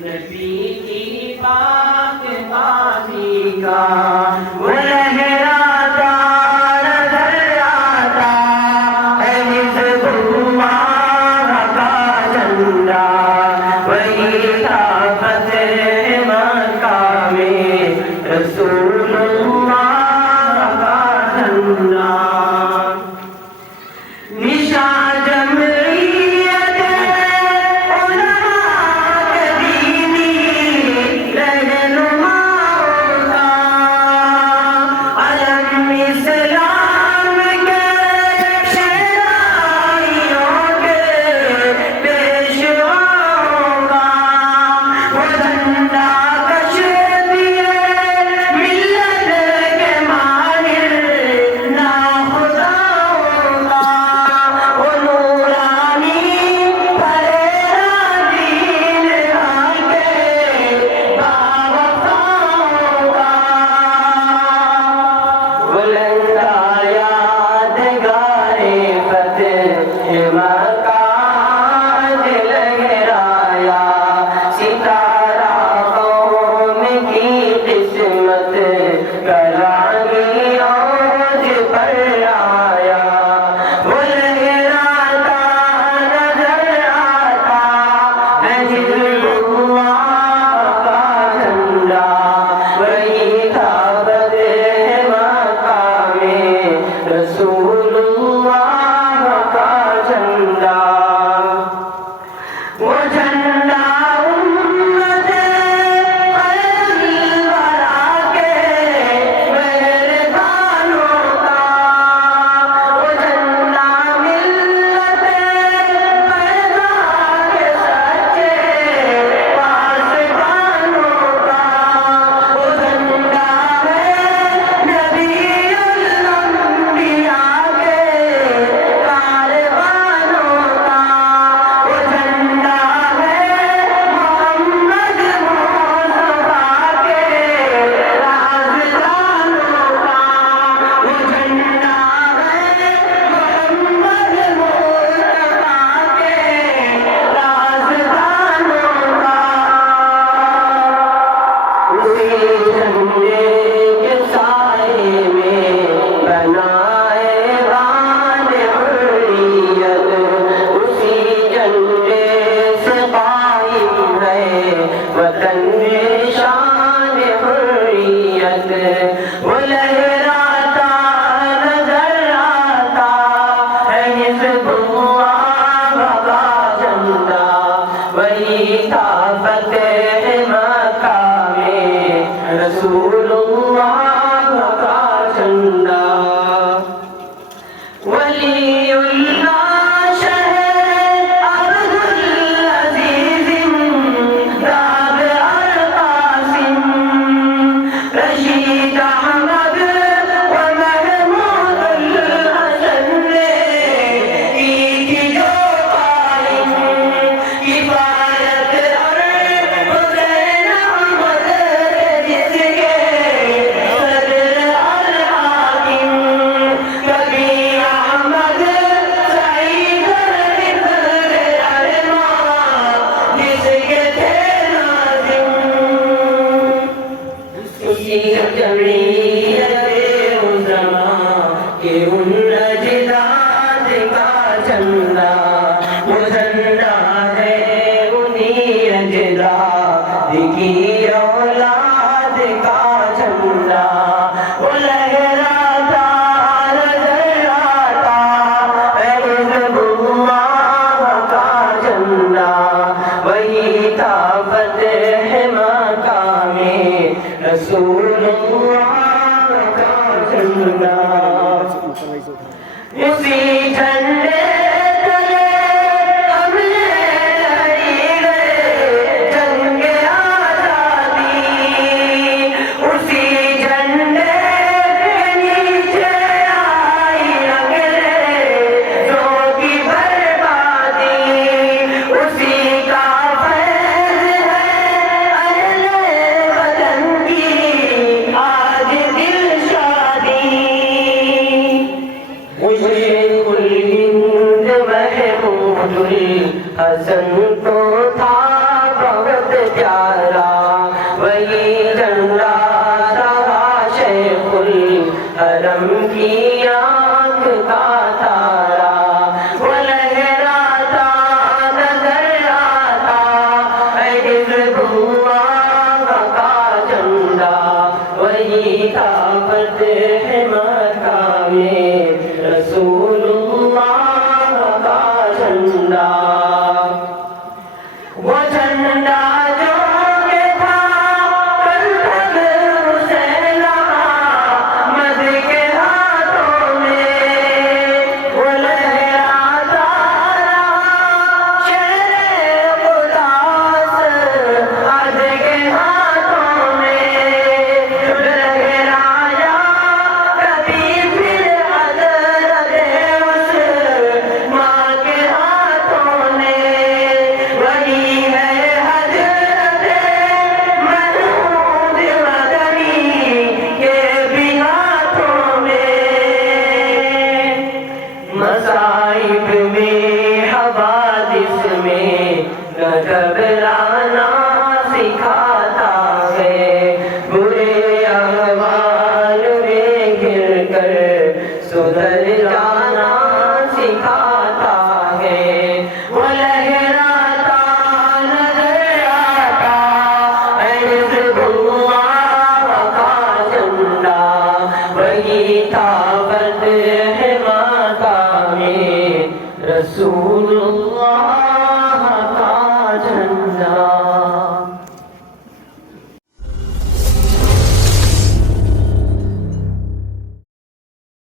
نبی کی پاک بازی کا وہ لہراتا نظر آتا ہے حزب اللہ کا جھنڈا وہی تھا فتح مکہ میں رسول اللہ کا جھنڈا نشان جمعیت علماء کے دینی رہنماؤں کا علم اسلام کے شہنائیوں کے پیشواؤں کا وہ جھنڈا کش دیے ملت کے ماہر ناخداؤں کا وہ نورانی پریرا دین آگے باوفاؤں کا بلند یادگار فتح مکہ لہرایا ستارہ قوم کی قسمت کرانی عوج پر آیا وہ لہراتا نظر آتا ہے حزب اللہ کا جھنڈا وہی تھا فتح مکہ میں رسول اللہ کا جھنڈا وہ جھنڈا امت خیر الورا کے مہربانوں کا وہ جھنڈا ملت پیدا کے سچے پاسبانوں کا وہ جھنڈا ہے نبی الانبیاء کے کاروانوں کا وہ جھنڈا ہے محمد مصطفیٰ کے رازدانوں کا وہ جھنڈا ہے محمد مصطفیٰ کے رازدانوں کا اسی جھنڈے کے سائے میں بنائے باند حریت اسی جھنڈے سے قائم ہے وطن میں شان حریت وہ لہراتا نظر آتا ہے حزب اللہ کا جھنڈا وہی تھا فتح مکہ میں رسول اللہ کا جھنڈا ولی اللہ شہر عبد العزیز داد القاسم رشید احمد و محمود الحسن نے کی تھی جو قائم کفایت اور حسین احمد جس کے صدر الحاکم کبھی احمد سعید الفضل علماء جس کے تھے ناظم اسی جمعیت عظما کے ان اجداد کا جھنڈا وہ جھنڈا ہے انہیں اجداد کی اولاد کا جھنڈا وہ لہراتا نظر آتا ہے حزب اللہ کا جھنڈا وہی تھا فتح مکہ میں رسول اللہ کا جھنڈا اسی جھنڈے تلے ہم لڑی گئے جنگ آزادی اسی جھنڈے کے نیچے آئی انگریزوں کی بربادی اسی کا فیض ہے اہل وطن کی آج دل شادی مجھے وطن کو تھا بہت پیارا، وہی جھنڈا رہا شیخ الحرم کی آنکھ کا تارا، وہ لہراتا نظر آتا اے حزب اللہ کا جھنڈا، وہی تھا فتح مکہ میں رسول اللہ کا جھنڈا، وہ جھنڈا جو کہ تھا کلب حسین احمد کے ہاتھوں میں، وہ لہراتا رہا شیر قداس آج کے ہاتھوں میں، لہرایا کبھی پھر حضرت عثمان کے ہاتھوں نے، وہی ہے حضرت محمود مدنی کے بھی ہاتھوں میں، مصائب میں حوادث میں نہ گھبرانا سکھاتا ہے، برے احوال میں گر کر سدھر جانا سکھاتا ہے، وہ لہراتا نظر آتا اے حزب اللہ کا جھنڈا، وہی تھا فتح مکہ میں رسول اللہ کا جھنڈا۔